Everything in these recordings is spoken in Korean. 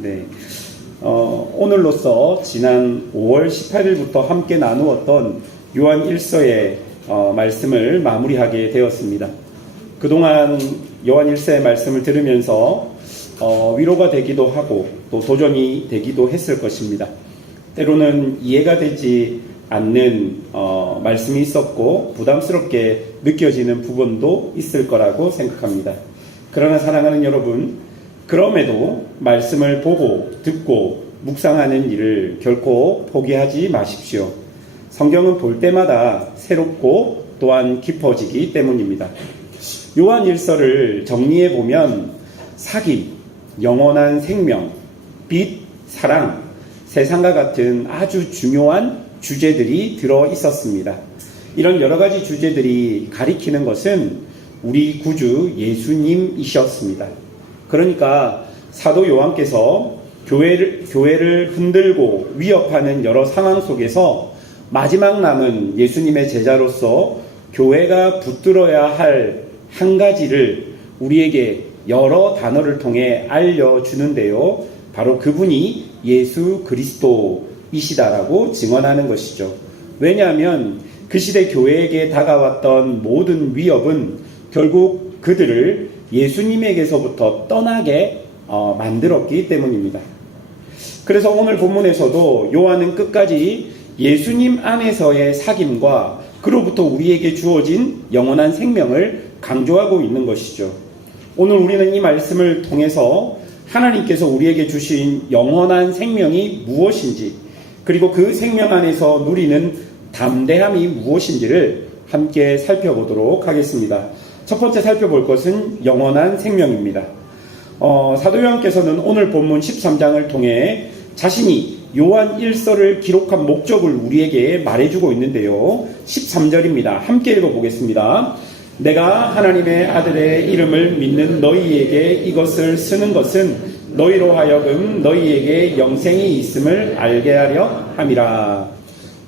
네. 오늘로써 지난 5월 18일부터 함께 나누었던 요한 1서의 말씀을 마무리하게 되었습니다. 그동안 요한 1서의 말씀을 들으면서 위로가 되기도 하고 또 도전이 되기도 했을 것입니다. 때로는 이해가 되지 않는 말씀이 있었고 부담스럽게 느껴지는 부분도 있을 거라고 생각합니다. 그러나 사랑하는 여러분, 그럼에도 말씀을 보고 듣고 묵상하는 일을 결코 포기하지 마십시오. 성경은 볼 때마다 새롭고 또한 깊어지기 때문입니다. 요한 1서를 정리해 보면 사귐, 영원한 생명, 빛, 사랑, 세상과 같은 아주 중요한 주제들이 들어 있었습니다. 이런 여러 가지 주제들이 가리키는 것은 우리 구주 예수님이셨습니다. 그러니까 사도 요한께서 교회를 흔들고 위협하는 여러 상황 속에서 마지막 남은 예수님의 제자로서 교회가 붙들어야 할 한 가지를 우리에게 여러 단어를 통해 알려주는데요. 바로 그분이 예수 그리스도이시다라고 증언하는 것이죠. 왜냐하면 그 시대 교회에게 다가왔던 모든 위협은 결국 그들을 예수님에게서부터 떠나게 만들었기 때문입니다. 그래서 오늘 본문에서도 요한은 끝까지 예수님 안에서의 사귐과 그로부터 우리에게 주어진 영원한 생명을 강조하고 있는 것이죠. 오늘 우리는 이 말씀을 통해서 하나님께서 우리에게 주신 영원한 생명이 무엇인지, 그리고 그 생명 안에서 누리는 담대함이 무엇인지를 함께 살펴보도록 하겠습니다. 첫 번째 살펴볼 것은 영원한 생명입니다. 사도 요한께서는 오늘 본문 13장을 통해 자신이 요한 1서를 기록한 목적을 우리에게 말해주고 있는데요. 13절입니다. 함께 읽어보겠습니다. 내가 하나님의 아들의 이름을 믿는 너희에게 이것을 쓰는 것은 너희로 하여금 너희에게 영생이 있음을 알게 하려 함이라.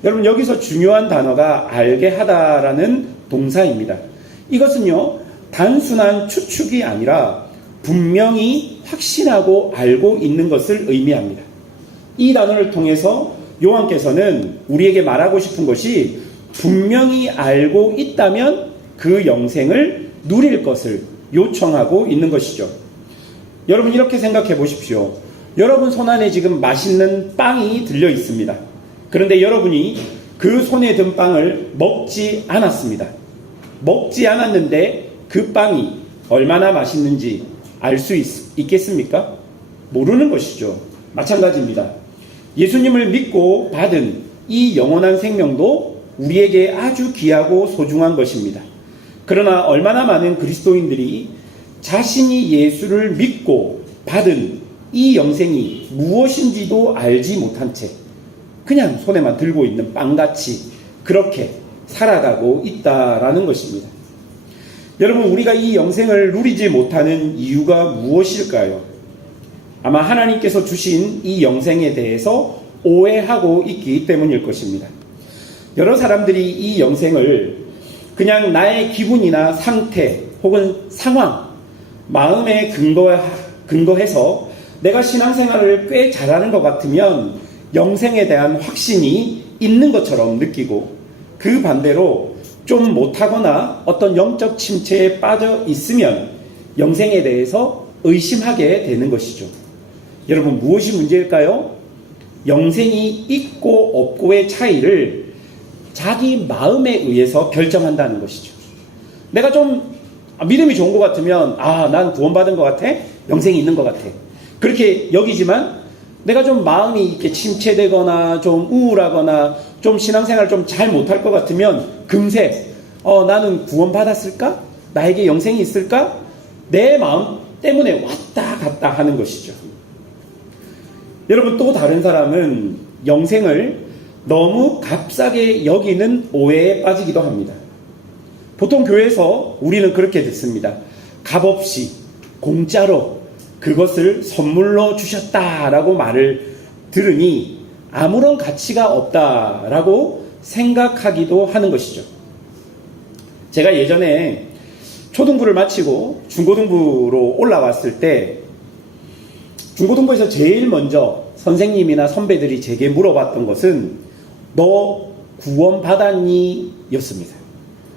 여러분, 여기서 중요한 단어가 알게 하다라는 동사입니다. 이것은요, 단순한 추측이 아니라 분명히 확신하고 알고 있는 것을 의미합니다. 이 단어를 통해서 요한께서는 우리에게 말하고 싶은 것이 분명히 알고 있다면 그 영생을 누릴 것을 요청하고 있는 것이죠. 여러분, 이렇게 생각해 보십시오. 여러분 손안에 지금 맛있는 빵이 들려 있습니다. 그런데 여러분이 그 손에 든 빵을 먹지 않았습니다. 먹지 않았는데 그 빵이 얼마나 맛있는지 알 수 있겠습니까? 모르는 것이죠. 마찬가지입니다. 예수님을 믿고 받은 이 영원한 생명도 우리에게 아주 귀하고 소중한 것입니다. 그러나 얼마나 많은 그리스도인들이 자신이 예수를 믿고 받은 이 영생이 무엇인지도 알지 못한 채 그냥 손에만 들고 있는 빵같이 그렇게 살아가고 있다라는 것입니다. 여러분, 우리가 이 영생을 누리지 못하는 이유가 무엇일까요? 아마 하나님께서 주신 이 영생에 대해서 오해하고 있기 때문일 것입니다. 여러 사람들이 이 영생을 그냥 나의 기분이나 상태 혹은 상황, 마음에 근거해서 내가 신앙생활을 꽤 잘하는 것 같으면 영생에 대한 확신이 있는 것처럼 느끼고, 그 반대로 좀 못하거나 어떤 영적 침체에 빠져 있으면 영생에 대해서 의심하게 되는 것이죠. 여러분, 무엇이 문제일까요? 영생이 있고 없고의 차이를 자기 마음에 의해서 결정한다는 것이죠. 내가 좀 믿음이 좋은 것 같으면 난 구원받은 것 같아? 영생이 있는 것 같아. 그렇게 여기지만 내가 좀 마음이 이렇게 침체되거나 좀 우울하거나 좀 신앙생활을 좀 잘 못할 것 같으면 금세 나는 구원받았을까? 나에게 영생이 있을까? 내 마음 때문에 왔다 갔다 하는 것이죠. 여러분, 또 다른 사람은 영생을 너무 값싸게 여기는 오해에 빠지기도 합니다. 보통 교회에서 우리는 그렇게 듣습니다. 값없이 공짜로 그것을 선물로 주셨다라고 말을 들으니 아무런 가치가 없다라고 생각하기도 하는 것이죠. 제가 예전에 초등부를 마치고 중고등부로 올라왔을 때 중고등부에서 제일 먼저 선생님이나 선배들이 제게 물어봤던 것은 너 구원 받았니? 였습니다.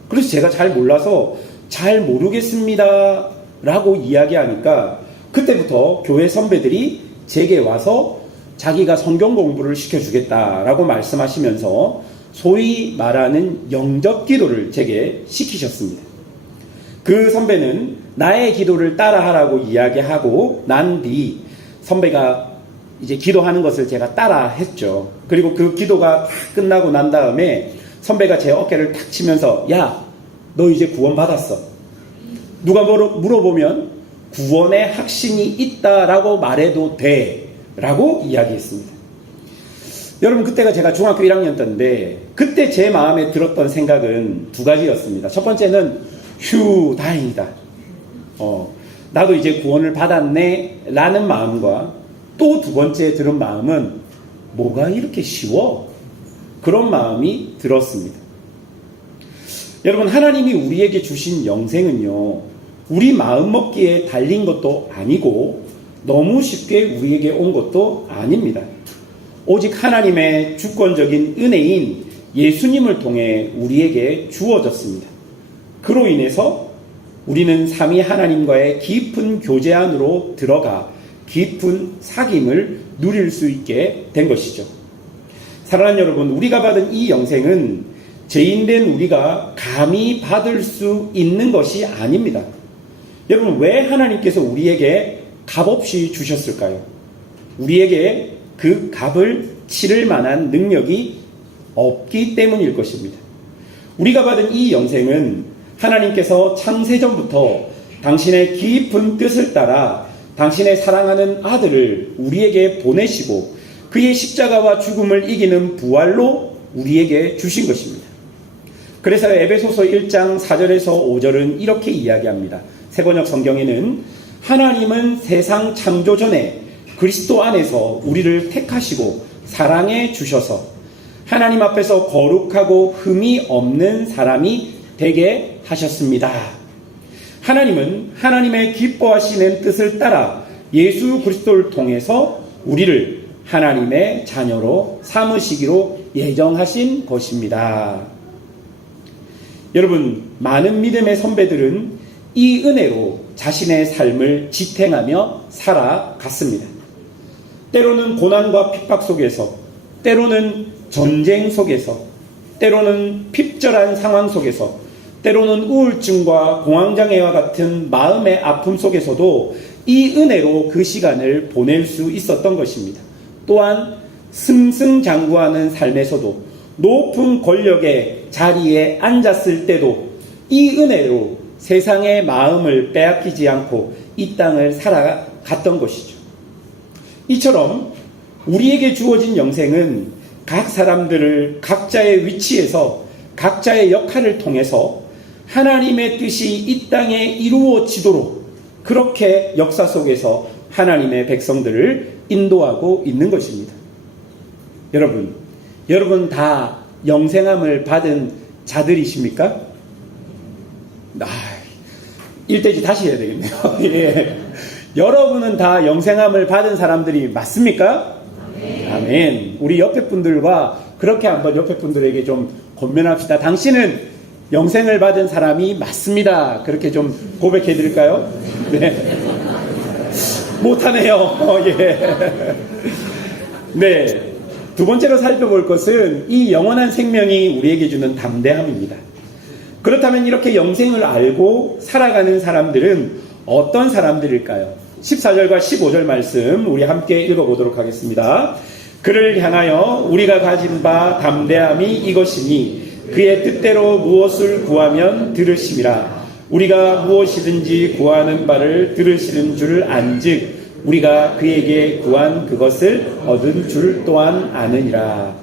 그래서 제가 잘 몰라서 잘 모르겠습니다 라고 이야기하니까 그때부터 교회 선배들이 제게 와서 자기가 성경 공부를 시켜주겠다라고 말씀하시면서 소위 말하는 영접 기도를 제게 시키셨습니다. 그 선배는 나의 기도를 따라하라고 이야기하고 난 뒤 선배가 이제 기도하는 것을 제가 따라 했죠. 그리고 그 기도가 다 끝나고 난 다음에 선배가 제 어깨를 탁 치면서 야, 너 이제 구원 받았어. 누가 물어보면 구원의 확신이 있다라고 말해도 돼 라고 이야기했습니다. 여러분, 그때가 제가 중학교 1학년 때인데 그때 제 마음에 들었던 생각은 두 가지였습니다. 첫 번째는 휴, 다행이다. 나도 이제 구원을 받았네 라는 마음과 또 두 번째 들은 마음은 뭐가 이렇게 쉬워? 그런 마음이 들었습니다. 여러분, 하나님이 우리에게 주신 영생은요, 우리 마음 먹기에 달린 것도 아니고 너무 쉽게 우리에게 온 것도 아닙니다. 오직 하나님의 주권적인 은혜인 예수님을 통해 우리에게 주어졌습니다. 그로 인해서 우리는 삼위 하나님과의 깊은 교제 안으로 들어가 깊은 사귐을 누릴 수 있게 된 것이죠. 사랑하는 여러분, 우리가 받은 이 영생은 죄인된 우리가 감히 받을 수 있는 것이 아닙니다. 여러분, 왜 하나님께서 우리에게 값없이 주셨을까요? 우리에게 그 값을 치를 만한 능력이 없기 때문일 것입니다. 우리가 받은 이 영생은 하나님께서 창세전부터 당신의 깊은 뜻을 따라 당신의 사랑하는 아들을 우리에게 보내시고 그의 십자가와 죽음을 이기는 부활로 우리에게 주신 것입니다. 그래서 에베소서 1장 4절에서 5절은 이렇게 이야기합니다. 새번역 성경에는 하나님은 세상 창조 전에 그리스도 안에서 우리를 택하시고 사랑해 주셔서 하나님 앞에서 거룩하고 흠이 없는 사람이 되게 하셨습니다. 하나님은 하나님의 기뻐하시는 뜻을 따라 예수 그리스도를 통해서 우리를 하나님의 자녀로 삼으시기로 예정하신 것입니다. 여러분, 많은 믿음의 선배들은 이 은혜로 자신의 삶을 지탱하며 살아갔습니다. 때로는 고난과 핍박 속에서, 때로는 전쟁 속에서, 때로는 핍절한 상황 속에서, 때로는 우울증과 공황장애와 같은 마음의 아픔 속에서도 이 은혜로 그 시간을 보낼 수 있었던 것입니다. 또한 승승장구하는 삶에서도 높은 권력의 자리에 앉았을 때도 이 은혜로 세상의 마음을 빼앗기지 않고 이 땅을 살아갔던 것이죠. 이처럼 우리에게 주어진 영생은 각 사람들을 각자의 위치에서 각자의 역할을 통해서 하나님의 뜻이 이 땅에 이루어지도록 그렇게 역사 속에서 하나님의 백성들을 인도하고 있는 것입니다. 여러분 다 영생함을 받은 자들이십니까? 일대지 다시 해야 되겠네요. 예. 여러분은 다 영생함을 받은 사람들이 맞습니까? 아멘. 우리 옆에 분들과 그렇게 한번 옆에 분들에게 좀 권면합시다. 당신은 영생을 받은 사람이 맞습니다. 그렇게 좀 고백해 드릴까요? 네. 못하네요. 예. 네. 두 번째로 살펴볼 것은 이 영원한 생명이 우리에게 주는 담대함입니다. 그렇다면 이렇게 영생을 알고 살아가는 사람들은 어떤 사람들일까요? 14절과 15절 말씀 우리 함께 읽어보도록 하겠습니다. 그를 향하여 우리가 가진 바 담대함이 이것이니 그의 뜻대로 무엇을 구하면 들으심이라. 우리가 무엇이든지 구하는 바를 들으시는 줄 안즉 우리가 그에게 구한 그것을 얻은 줄 또한 아느니라.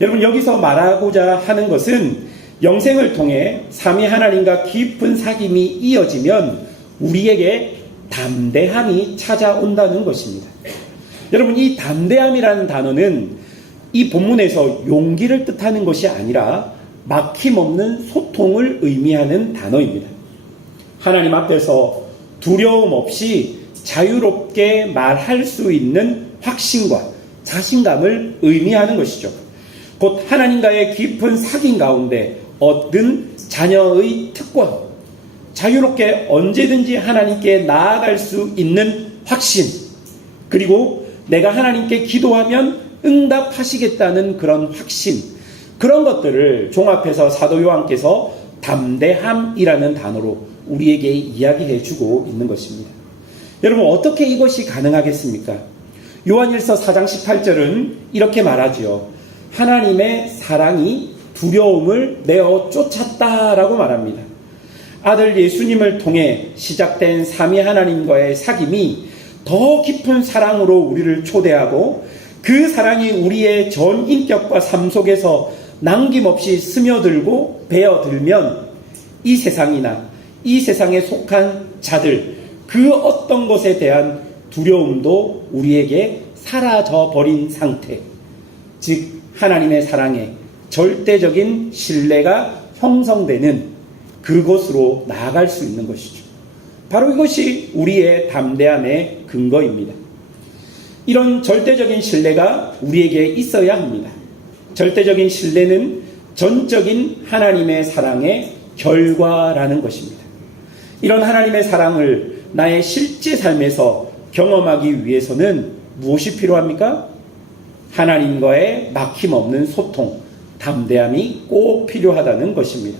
여러분, 여기서 말하고자 하는 것은 영생을 통해 삼위 하나님과 깊은 사귐이 이어지면 우리에게 담대함이 찾아온다는 것입니다. 여러분, 이 담대함이라는 단어는 이 본문에서 용기를 뜻하는 것이 아니라 막힘없는 소통을 의미하는 단어입니다. 하나님 앞에서 두려움 없이 자유롭게 말할 수 있는 확신과 자신감을 의미하는 것이죠. 곧 하나님과의 깊은 사귐 가운데 얻은 자녀의 특권, 자유롭게 언제든지 하나님께 나아갈 수 있는 확신, 그리고 내가 하나님께 기도하면 응답하시겠다는 그런 확신, 그런 것들을 종합해서 사도 요한께서 담대함이라는 단어로 우리에게 이야기해 주고 있는 것입니다. 여러분, 어떻게 이것이 가능하겠습니까? 요한일서 4장 18절은 이렇게 말하지요. 하나님의 사랑이 두려움을 내어 쫓았다라고 말합니다. 아들 예수님을 통해 시작된 삼위 하나님과의 사귐이 더 깊은 사랑으로 우리를 초대하고 그 사랑이 우리의 전 인격과 삶 속에서 남김없이 스며들고 배어들면 이 세상이나 이 세상에 속한 자들, 그 어떤 것에 대한 두려움도 우리에게 사라져 버린 상태, 즉 하나님의 사랑에 절대적인 신뢰가 형성되는 그곳으로 나아갈 수 있는 것이죠. 바로 이것이 우리의 담대함의 근거입니다. 이런 절대적인 신뢰가 우리에게 있어야 합니다. 절대적인 신뢰는 전적인 하나님의 사랑의 결과라는 것입니다. 이런 하나님의 사랑을 나의 실제 삶에서 경험하기 위해서는 무엇이 필요합니까? 하나님과의 막힘없는 소통, 담대함이 꼭 필요하다는 것입니다.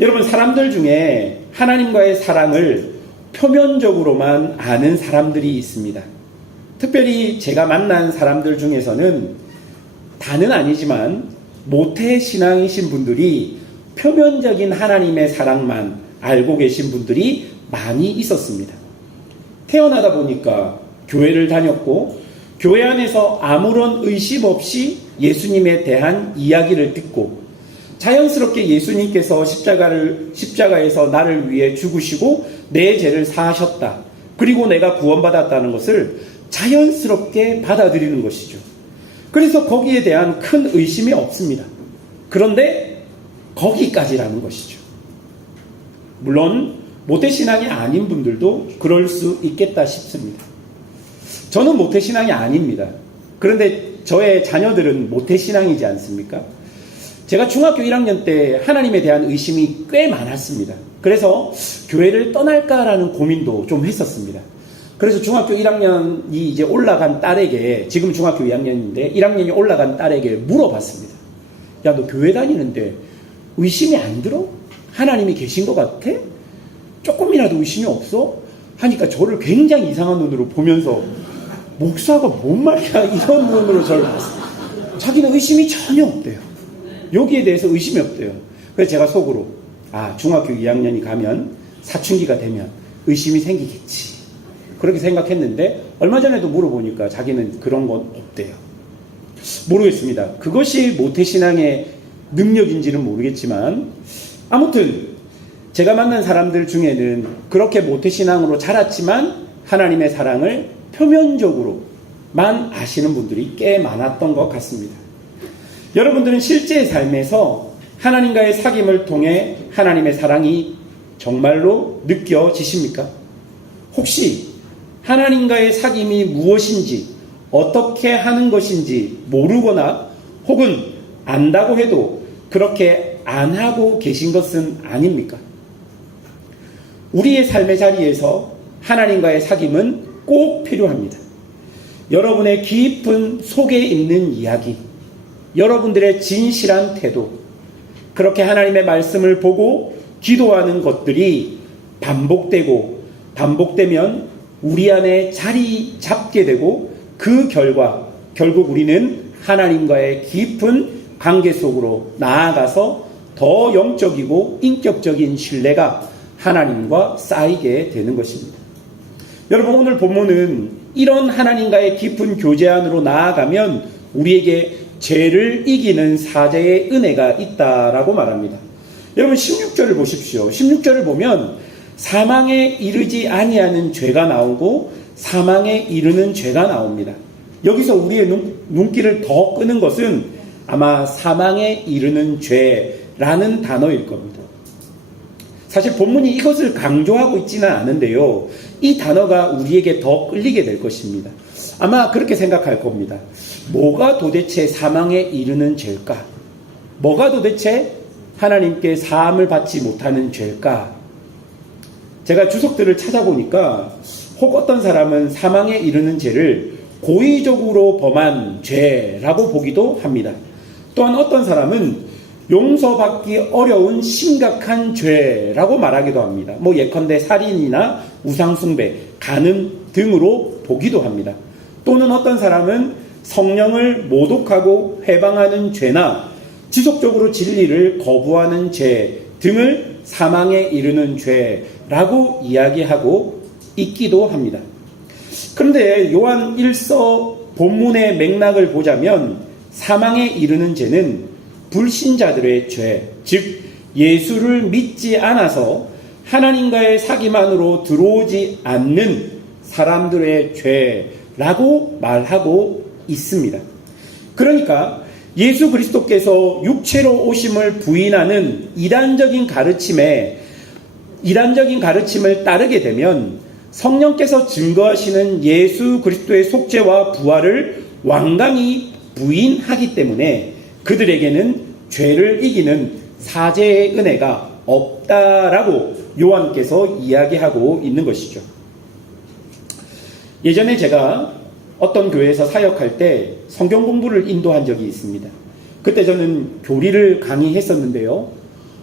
여러분, 사람들 중에 하나님과의 사랑을 표면적으로만 아는 사람들이 있습니다. 특별히 제가 만난 사람들 중에서는 다는 아니지만 모태신앙이신 분들이 표면적인 하나님의 사랑만 알고 계신 분들이 많이 있었습니다. 태어나다 보니까 교회를 다녔고 교회 안에서 아무런 의심 없이 예수님에 대한 이야기를 듣고 자연스럽게 예수님께서 십자가에서 나를 위해 죽으시고 내 죄를 사하셨다. 그리고 내가 구원받았다는 것을 자연스럽게 받아들이는 것이죠. 그래서 거기에 대한 큰 의심이 없습니다. 그런데 거기까지라는 것이죠. 물론 모태신앙이 아닌 분들도 그럴 수 있겠다 싶습니다. 저는 모태신앙이 아닙니다. 그런데 저의 자녀들은 모태신앙이지 않습니까? 제가 중학교 1학년 때 하나님에 대한 의심이 꽤 많았습니다. 그래서 교회를 떠날까라는 고민도 좀 했었습니다. 그래서 중학교 1학년이 이제 올라간 딸에게, 지금 중학교 2학년인데 1학년이 올라간 딸에게 물어봤습니다. 야, 너 교회 다니는데 의심이 안 들어? 하나님이 계신 것 같아? 조금이라도 의심이 없어? 하니까 저를 굉장히 이상한 눈으로 보면서 목사가 뭔 말이야? 이런 눈으로 저를 봤어요. 자기는 의심이 전혀 없대요. 여기에 대해서 의심이 없대요. 그래서 제가 속으로 중학교 2학년이 가면 사춘기가 되면 의심이 생기겠지. 그렇게 생각했는데 얼마 전에도 물어보니까 자기는 그런 건 없대요. 모르겠습니다. 그것이 모태신앙의 능력인지는 모르겠지만 아무튼 제가 만난 사람들 중에는 그렇게 모태신앙으로 자랐지만 하나님의 사랑을 표면적으로만 아시는 분들이 꽤 많았던 것 같습니다. 여러분들은 실제 삶에서 하나님과의 사귐을 통해 하나님의 사랑이 정말로 느껴지십니까? 혹시 하나님과의 사귐이 무엇인지, 어떻게 하는 것인지 모르거나 혹은 안다고 해도 그렇게 안 하고 계신 것은 아닙니까? 우리의 삶의 자리에서 하나님과의 사귐은 꼭 필요합니다. 여러분의 깊은 속에 있는 이야기, 여러분들의 진실한 태도, 그렇게 하나님의 말씀을 보고 기도하는 것들이 반복되면 우리 안에 자리 잡게 되고 그 결과 결국 우리는 하나님과의 깊은 관계 속으로 나아가서 더 영적이고 인격적인 신뢰가 하나님과 쌓이게 되는 것입니다. 여러분, 오늘 본문은 이런 하나님과의 깊은 교제 안으로 나아가면 우리에게 죄를 이기는 사죄의 은혜가 있다라고 말합니다. 여러분 16절을 보십시오. 16절을 보면 사망에 이르지 아니하는 죄가 나오고 사망에 이르는 죄가 나옵니다. 여기서 우리의 눈길을 더 끄는 것은 아마 사망에 이르는 죄라는 단어일 겁니다. 사실 본문이 이것을 강조하고 있지는 않은데요. 이 단어가 우리에게 더 끌리게 될 것입니다. 아마 그렇게 생각할 겁니다. 뭐가 도대체 사망에 이르는 죄일까? 뭐가 도대체 하나님께 사함을 받지 못하는 죄일까? 제가 주석들을 찾아보니까 혹 어떤 사람은 사망에 이르는 죄를 고의적으로 범한 죄라고 보기도 합니다. 또한 어떤 사람은 용서받기 어려운 심각한 죄라고 말하기도 합니다. 예컨대 살인이나 우상숭배, 간음 등으로 보기도 합니다. 또는 어떤 사람은 성령을 모독하고 회방하는 죄나 지속적으로 진리를 거부하는 죄 등을 사망에 이르는 죄라고 이야기하고 있기도 합니다. 그런데 요한 1서 본문의 맥락을 보자면 사망에 이르는 죄는 불신자들의 죄, 즉 예수를 믿지 않아서 하나님과의 사귐 안으로 들어오지 않는 사람들의 죄라고 말하고 있습니다. 그러니까 예수 그리스도께서 육체로 오심을 부인하는 이단적인 가르침을 따르게 되면 성령께서 증거하시는 예수 그리스도의 속죄와 부활을 완강히 부인하기 때문에 그들에게는 죄를 이기는 사죄의 은혜가 없다라고 요한께서 이야기하고 있는 것이죠. 예전에 제가 어떤 교회에서 사역할 때 성경 공부를 인도한 적이 있습니다. 그때 저는 교리를 강의했었는데요.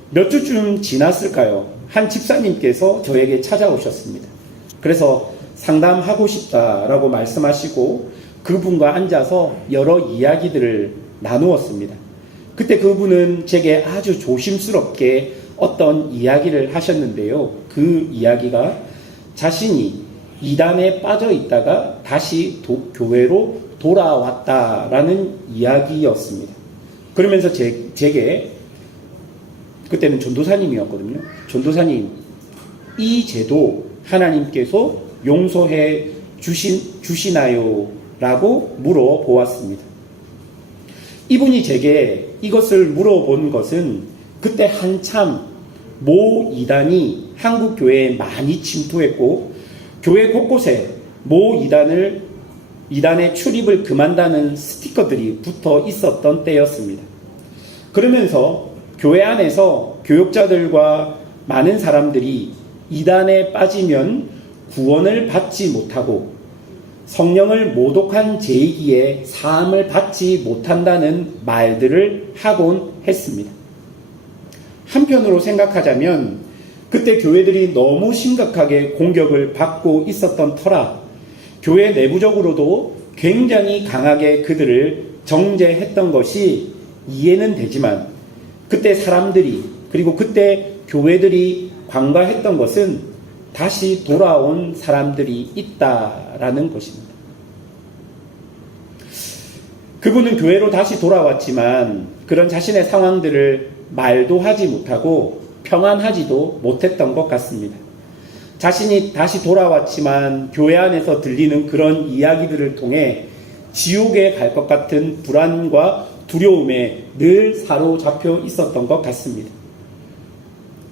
몇 주쯤 지났을까요? 한 집사님께서 저에게 찾아오셨습니다. 그래서 상담하고 싶다라고 말씀하시고 그분과 앉아서 여러 이야기들을 나누었습니다. 그때 그분은 제게 아주 조심스럽게 어떤 이야기를 하셨는데요. 그 이야기가 자신이 이단에 빠져 있다가 다시 교회로 돌아왔다라는 이야기였습니다. 그러면서 제게 그때는 전도사님이었거든요. 전도사님, 이 죄도 하나님께서 용서해 주시나요? 라고 물어보았습니다. 이분이 제게 이것을 물어본 것은 그때 한참 모 이단이 한국 교회에 많이 침투했고 교회 곳곳에 모 이단의 출입을 금한다는 스티커들이 붙어 있었던 때였습니다. 그러면서 교회 안에서 교역자들과 많은 사람들이 이단에 빠지면 구원을 받지 못하고 성령을 모독한 죄이기에 사함을 받지 못한다는 말들을 하곤 했습니다. 한편으로 생각하자면 그때 교회들이 너무 심각하게 공격을 받고 있었던 터라 교회 내부적으로도 굉장히 강하게 그들을 정죄했던 것이 이해는 되지만 그때 사람들이 그리고 그때 교회들이 관가했던 것은 다시 돌아온 사람들이 있다라는 것입니다. 그분은 교회로 다시 돌아왔지만 그런 자신의 상황들을 말도 하지 못하고 평안하지도 못했던 것 같습니다. 자신이 다시 돌아왔지만 교회 안에서 들리는 그런 이야기들을 통해 지옥에 갈 것 같은 불안과 두려움에 늘 사로잡혀 있었던 것 같습니다.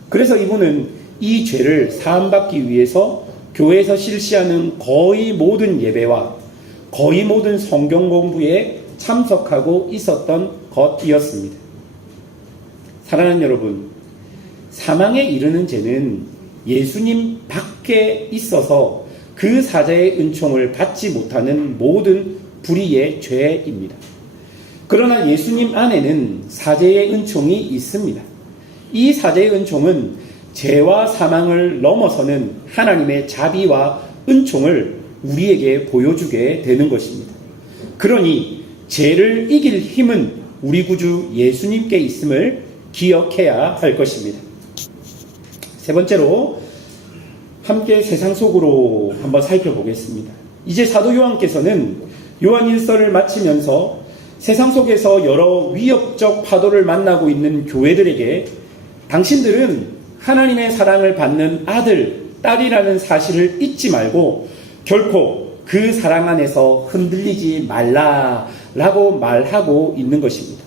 그래서 이분은 이 죄를 사함받기 위해서 교회에서 실시하는 거의 모든 예배와 거의 모든 성경 공부에 참석하고 있었던 것이었습니다. 사랑하는 여러분, 사망에 이르는 죄는 예수님 밖에 있어서 그 사자의 은총을 받지 못하는 모든 불의의 죄입니다. 그러나 예수님 안에는 사죄의 은총이 있습니다. 이 사죄의 은총은 죄와 사망을 넘어서는 하나님의 자비와 은총을 우리에게 보여주게 되는 것입니다. 그러니 죄를 이길 힘은 우리 구주 예수님께 있음을 기억해야 할 것입니다. 세 번째로 함께 세상 속으로 한번 살펴보겠습니다. 이제 사도 요한께서는 요한 1서를 마치면서 세상 속에서 여러 위협적 파도를 만나고 있는 교회들에게 당신들은 하나님의 사랑을 받는 아들, 딸이라는 사실을 잊지 말고 결코 그 사랑 안에서 흔들리지 말라라고 말하고 있는 것입니다.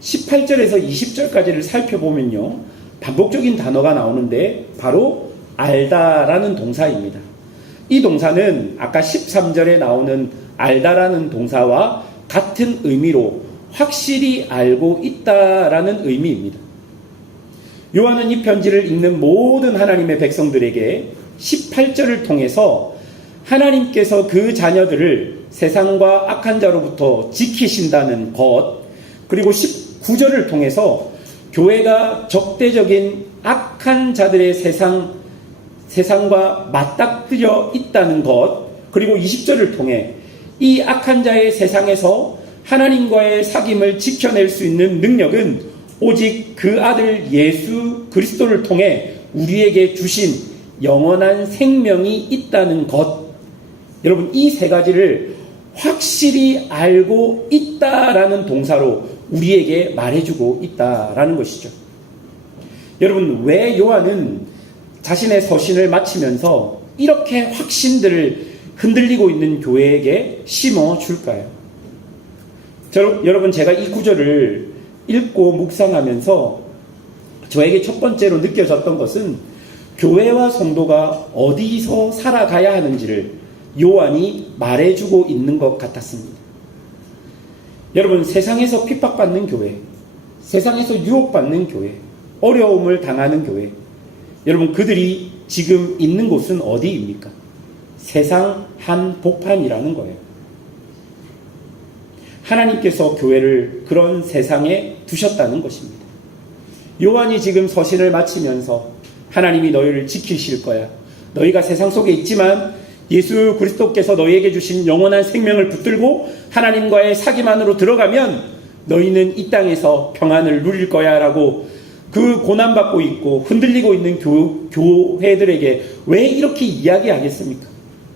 18절에서 20절까지를 살펴보면요. 반복적인 단어가 나오는데 바로 알다라는 동사입니다. 이 동사는 아까 13절에 나오는 알다라는 동사와 같은 의미로 확실히 알고 있다라는 의미입니다. 요한은 이 편지를 읽는 모든 하나님의 백성들에게 18절을 통해서 하나님께서 그 자녀들을 세상과 악한 자로부터 지키신다는 것, 그리고 19절을 통해서 교회가 적대적인 악한 자들의 세상과 맞닥뜨려 있다는 것, 그리고 20절을 통해 이 악한 자의 세상에서 하나님과의 사귐을 지켜낼 수 있는 능력은 오직 그 아들 예수 그리스도를 통해 우리에게 주신 영원한 생명이 있다는 것. 여러분, 이 세 가지를 확실히 알고 있다라는 동사로 우리에게 말해주고 있다라는 것이죠. 여러분, 왜 요한은 자신의 서신을 마치면서 이렇게 확신들을 흔들리고 있는 교회에게 심어줄까요? 여러분, 제가 이 구절을 읽고 묵상하면서 저에게 첫 번째로 느껴졌던 것은 교회와 성도가 어디서 살아가야 하는지를 요한이 말해주고 있는 것 같았습니다. 여러분, 세상에서 핍박받는 교회, 세상에서 유혹받는 교회, 어려움을 당하는 교회, 여러분, 그들이 지금 있는 곳은 어디입니까? 세상 한복판이라는 거예요. 하나님께서 교회를 그런 세상에 두셨다는 것입니다. 요한이 지금 서신을 마치면서 하나님이 너희를 지키실 거야. 너희가 세상 속에 있지만 예수 그리스도께서 너희에게 주신 영원한 생명을 붙들고 하나님과의 사귐 안으로 들어가면 너희는 이 땅에서 평안을 누릴 거야 라고 그 고난받고 있고 흔들리고 있는 교회들에게 왜 이렇게 이야기하겠습니까?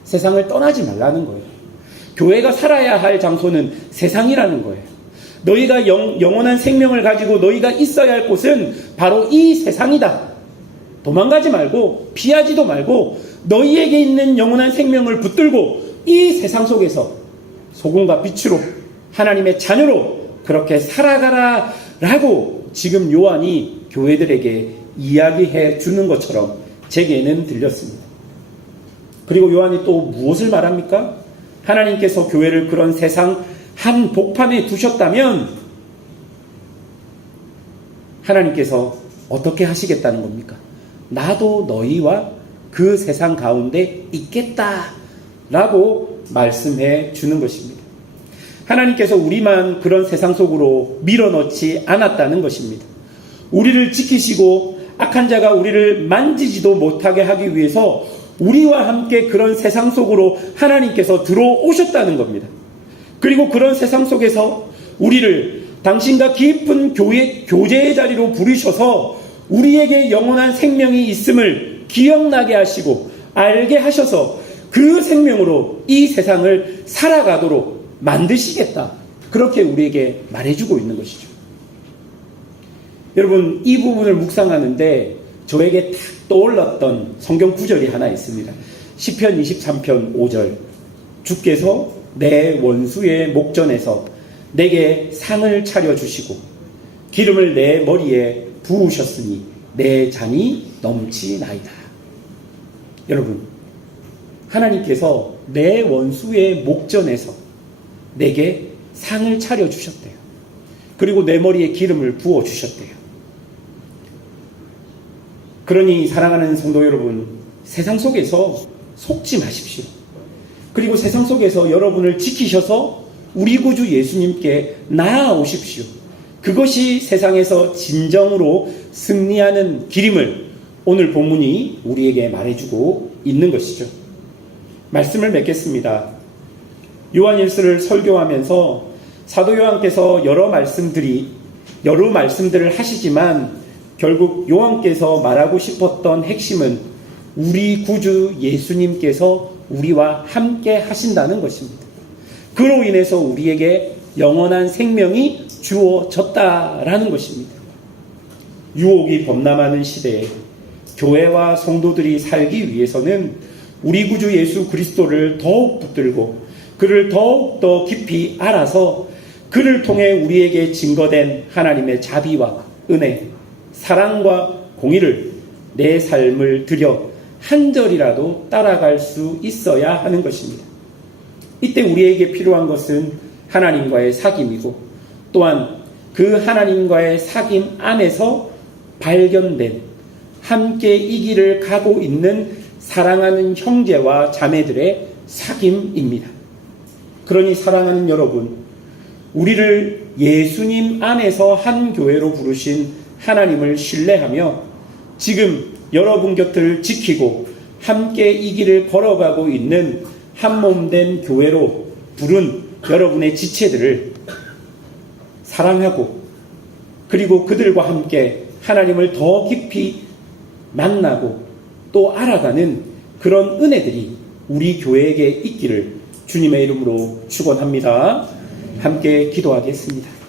세상을 떠나지 말라는 거예요. 교회가 살아야 할 장소는 세상이라는 거예요. 너희가 영원한 생명을 가지고 너희가 있어야 할 곳은 바로 이 세상이다. 도망가지 말고 피하지도 말고 너희에게 있는 영원한 생명을 붙들고 이 세상 속에서 소금과 빛으로 하나님의 자녀로 그렇게 살아가라 라고 지금 요한이 교회들에게 이야기해 주는 것처럼 제게는 들렸습니다. 그리고 요한이 또 무엇을 말합니까? 하나님께서 교회를 그런 세상 한복판에 두셨다면 하나님께서 어떻게 하시겠다는 겁니까? 나도 너희와 그 세상 가운데 있겠다 라고 말씀해 주는 것입니다. 하나님께서 우리만 그런 세상 속으로 밀어넣지 않았다는 것입니다. 우리를 지키시고 악한 자가 우리를 만지지도 못하게 하기 위해서 우리와 함께 그런 세상 속으로 하나님께서 들어오셨다는 겁니다. 그리고 그런 세상 속에서 우리를 당신과 깊은 교제의 자리로 부르셔서 우리에게 영원한 생명이 있음을 기억나게 하시고 알게 하셔서 그 생명으로 이 세상을 살아가도록 만드시겠다. 그렇게 우리에게 말해주고 있는 것이죠. 여러분, 이 부분을 묵상하는데 저에게 탁 떠올랐던 성경 구절이 하나 있습니다. 시편 23편 5절. 주께서 내 원수의 목전에서 내게 상을 차려주시고 기름을 내 머리에 부으셨으니 내 잔이 넘치나이다. 여러분, 하나님께서 내 원수의 목전에서 내게 상을 차려주셨대요. 그리고 내 머리에 기름을 부어주셨대요. 그러니 사랑하는 성도 여러분, 세상 속에서 속지 마십시오. 그리고 세상 속에서 여러분을 지키셔서 우리 구주 예수님께 나아오십시오. 그것이 세상에서 진정으로 승리하는 길임을 오늘 본문이 우리에게 말해주고 있는 것이죠. 말씀을 맺겠습니다. 요한일서를 설교하면서 사도 요한께서 여러 말씀들을 하시지만 결국 요한께서 말하고 싶었던 핵심은 우리 구주 예수님께서 우리와 함께 하신다는 것입니다. 그로 인해서 우리에게 영원한 생명이 주어졌다라는 것입니다. 유혹이 범람하는 시대에 교회와 성도들이 살기 위해서는 우리 구주 예수 그리스도를 더욱 붙들고 그를 더욱 더 깊이 알아서 그를 통해 우리에게 증거된 하나님의 자비와 은혜, 사랑과 공의를, 내 삶을 들여 한 절이라도 따라갈 수 있어야 하는 것입니다. 이때 우리에게 필요한 것은 하나님과의 사귐이고, 또한 그 하나님과의 사귐 안에서 발견된 함께 이 길을 가고 있는 사랑하는 형제와 자매들의 사귐입니다. 그러니 사랑하는 여러분, 우리를 예수님 안에서 한 교회로 부르신 하나님을 신뢰하며 지금 여러분 곁을 지키고 함께 이 길을 걸어가고 있는 한몸된 교회로 부른 여러분의 지체들을 사랑하고, 그리고 그들과 함께 하나님을 더 깊이 만나고 또 알아가는 그런 은혜들이 우리 교회에게 있기를 주님의 이름으로 축원합니다. 함께 기도하겠습니다.